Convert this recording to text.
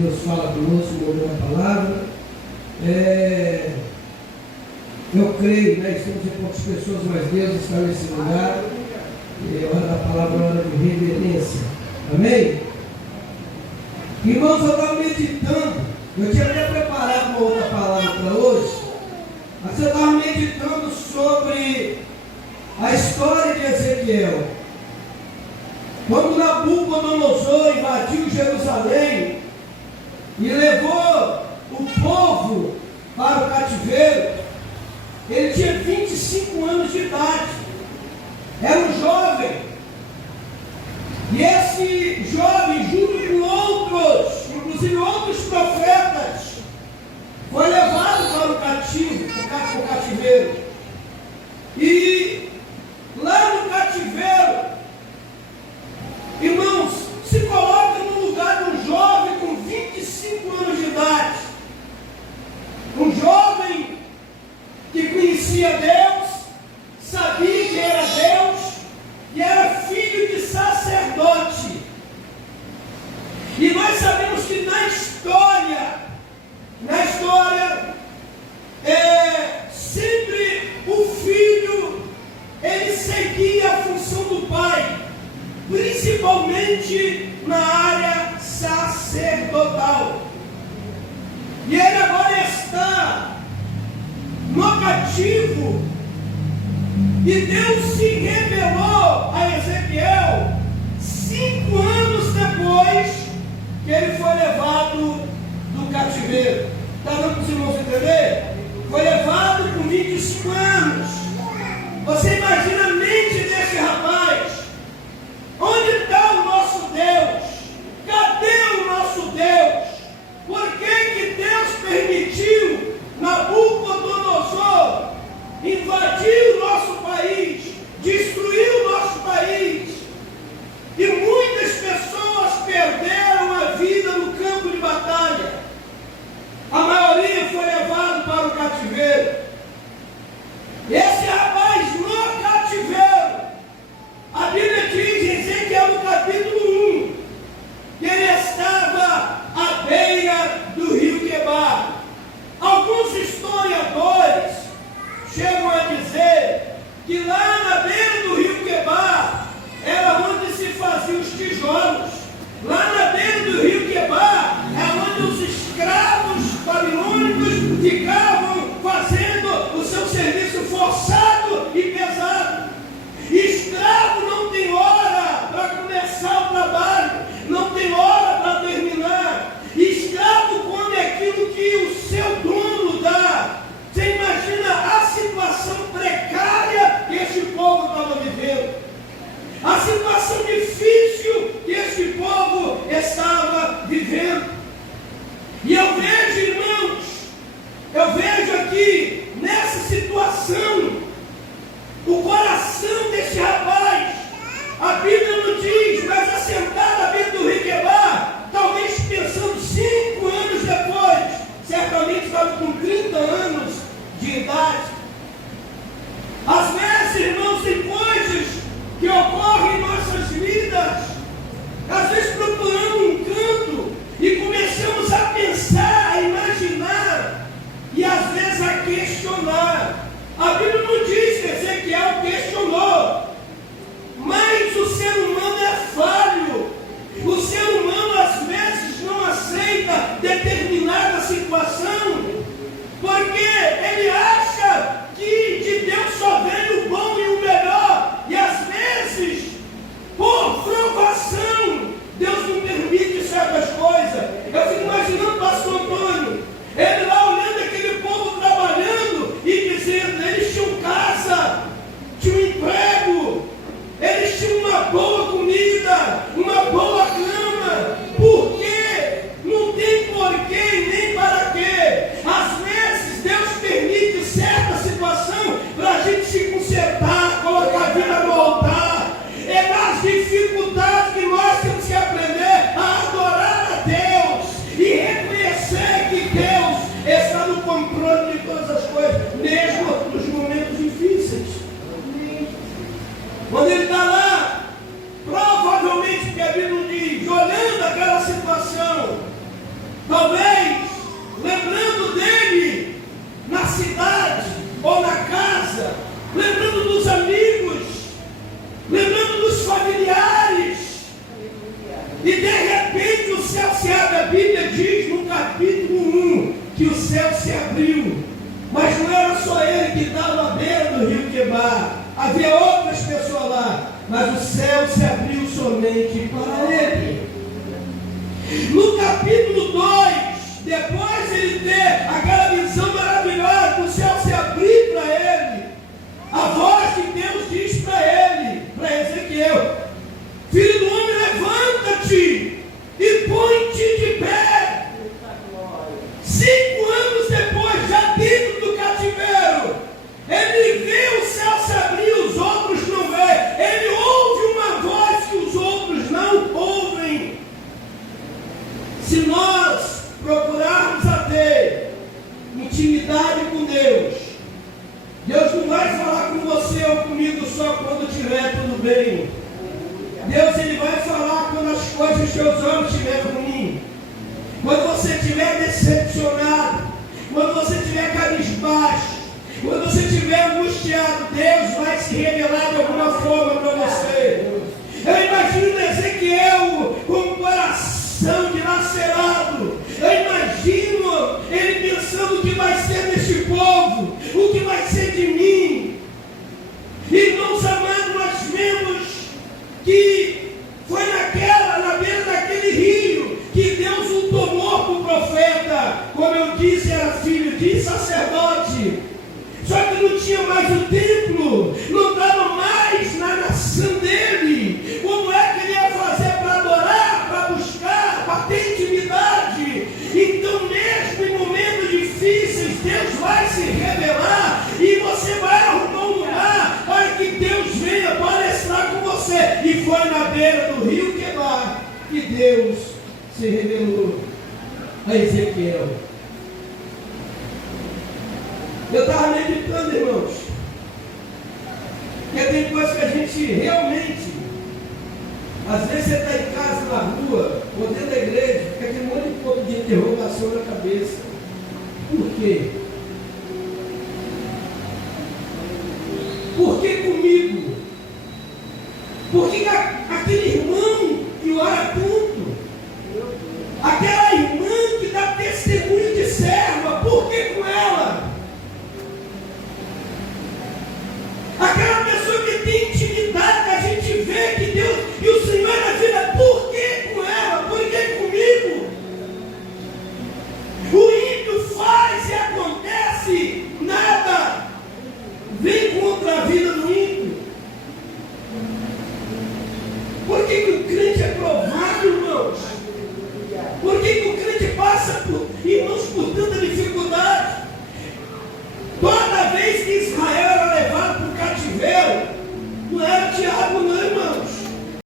Deus fala conosco, ouvindo a palavra. Eu creio, né? Estamos em poucas pessoas, mas Deus está nesse lugar. E a hora da palavra é hora de reverência. Amém? Irmãos, eu estava meditando. Eu tinha até preparado uma outra palavra para hoje. Mas eu estava meditando sobre a história de Ezequiel. Quando Nabucodonosor invadiu Jerusalém e levou o povo para o cativeiro, ele tinha 25 anos de idade, era um jovem, e esse jovem, junto com outros, inclusive outros profetas, foi levado para o cativeiro, e lá no cativeiro, irmãos, se coloca no lugar de um jovem com 25 anos de idade, um jovem que conhecia Deus, sabia que era Deus e era filho de sacerdote. E nós sabemos que na história, sempre o filho, ele seguia a função do pai, principalmente na área sacerdotal. E ele agora está no cativo, e Deus se revelou a Ezequiel 5 anos depois que ele foi levado do cativeiro. Está dando para os irmãos entender? Foi levado com 25 anos. Você imagina a mente desse rapaz? Onde está o nosso Deus? Cadê o nosso Deus? Por que Deus permitiu Nabucodonosor invadir o nosso país, destruir o nosso país? E muitas pessoas perderam a vida no campo de batalha. A maioria foi levado para o cativeiro. Esse rapaz no cativeiro, a Bíblia diz em Ezequiel no capítulo 1, que ele estava à beira do rio Quebar. Alguns historiadores chegam a dizer que lá na beira do rio Quebar era onde se faziam os tijolos. Lá na beira do rio Quebar é onde os escravos babilônicos ficavam fazendo o seu serviço forçado e pesado. Escravo não tem hora para começar o trabalho, não tem hora para terminar. Escravo come aquilo que o seu dono dá. Você imagina a situação precária que este povo estava vivendo, a situação difícil que este povo estava vivendo. E eu vejo, irmãos, aqui nessa situação o coração desse rapaz. A Bíblia não diz, mas assentado à beira do rio Quebar, talvez pensando 5 anos depois, certamente estava com 30 anos de idade. Às vezes, irmãos, tem coisas que ocorrem em nossas vidas, às vezes procurando um canto e começamos a pensar, a imaginar e às vezes a questionar. A Bíblia não diz que Ezequiel questionou, mas o ser humano é falho. O ser humano às vezes não aceita determinada situação, porque ele acha que de Deus só vem o bom e o melhor, e às vezes, por provação, Deus não permite certas coisas. Eu fico imaginando o pastor Antônio, ele lá olhando aquele povo trabalhando e dizendo, eles tinham casa, tinham emprego, eles tinham uma boa comida, uma boa cama. Por quê? Não tem porquê e nem para quê. Bíblia diz no capítulo 1 que o céu se abriu, mas não era só ele que estava à beira do rio Quebar, havia outras pessoas lá, mas o céu se abriu somente para ele. No capítulo 2, depois ele ter aquela visão maravilhosa, o céu se abrir para ele, a voz de Deus diz para ele, para Ezequiel: filho do homem, levanta-te e põe-te de pé. 5 anos depois, já dentro do cativeiro, ele vê o céu se abrir, os outros não vê. Ele ouve uma voz que os outros não ouvem. Se nós procurarmos a ter intimidade com Deus, Deus não vai falar com você ou comigo só quando estiver tudo bem. Deus, ele vai falar quando as coisas dos seus olhos estiverem ruins, quando você estiver decepcionado, quando você estiver cabisbaixo, quando você estiver angustiado. Deus vai se revelar de alguma forma para você. Eu imagino Ezequiel com o coração dilacerado. Eu imagino ele pensando: o que vai ser deste povo? O que vai ser de mim? Irmãos amados, nós vemos que foi na beira daquele rio que Deus o tomou para o profeta. Como eu disse, era filho de sacerdote. Só que não tinha mais o templo, não estava mais na nação dele. Como é que ele ia fazer para adorar, para buscar, para ter intimidade? Então, mesmo em momentos difíceis, Deus vai se revelar e você vai arrumar um lugar para que Deus venha palestrar com você. E foi na beira do rio Quebar que Deus se revelou a Ezequiel. Eu estava meditando, irmãos, que tem coisas que a gente realmente, às vezes você está em casa, na rua, ou dentro da igreja, fica aquele monte de ponto de interrogação na cabeça. Por quê? Por que